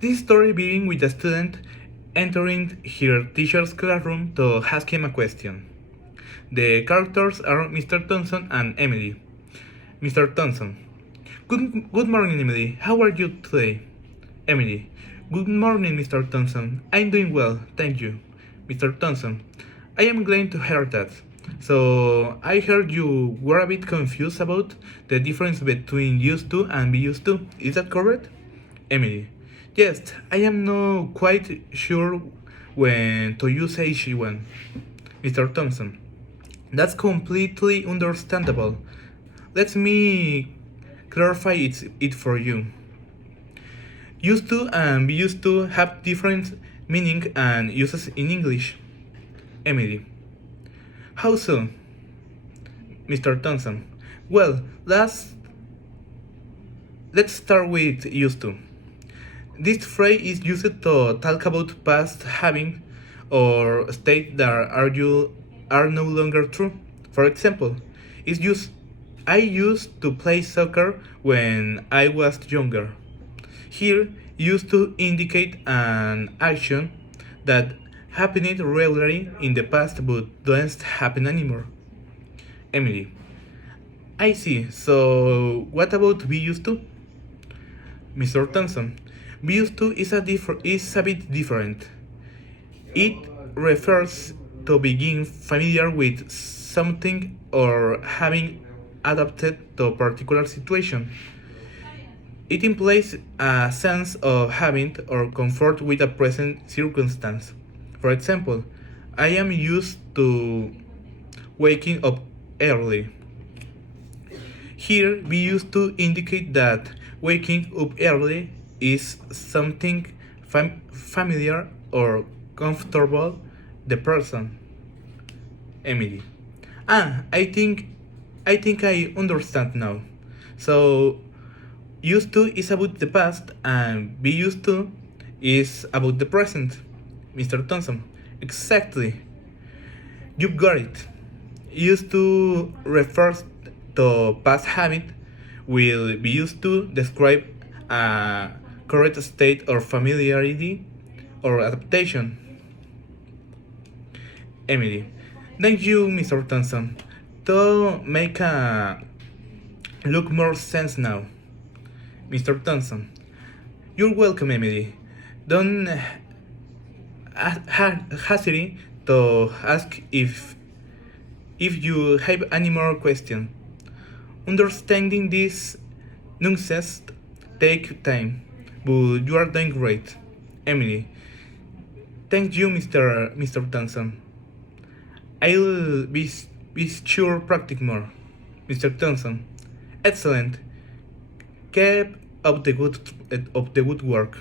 This story begins with a student entering her teacher's classroom to ask him a question. The characters are Mr. Thompson and Emily. Mr. Thompson. Good morning, Emily. How are you today? Emily. Good morning, Mr. Thompson. I'm doing well, thank you. Mr. Thompson. I am glad to hear that. So, I heard you were a bit confused about the difference between used to and be used to. Is that correct? Emily. Yes, I am not quite sure when to use each one. Mr. Thompson. That's completely understandable. Let me clarify it for you. Used to and be used to have different meaning and uses in English. Emily. How so? Mr. Thompson. Well, let's start with used to. This phrase is used to talk about past having or state that are no longer true. For example, it's used I used to play soccer when I was younger. Here, used to indicate an action that happened regularly in the past but doesn't happen anymore. Emily. I see. So, what about be used to? Mr. Thompson. Be used to is a bit different. It refers to being familiar with something or having adapted to a particular situation. It implies a sense of habit or comfort with a present circumstance. For example, I am used to waking up early. Here, we used to indicate that waking up early is something familiar or comfortable the person. Emily. I think I understand now. So used to is about the past and be used to is about the present. Mr. Thompson. Exactly. You've got it. Used to refers to past habit will be used to describe a correct state of familiarity or adaptation. Emily. Thank you, Mr. Thompson. To make a look more sense now. Mr. Thompson. You're welcome, Emily. Don't hesitate to ask if you have any more questions. Understanding these nuances take time, but you are doing great. Emily. Thank you, Mr. Thompson. I'll be sure practice more. Mr. Thompson. Excellent. Keep up the good work.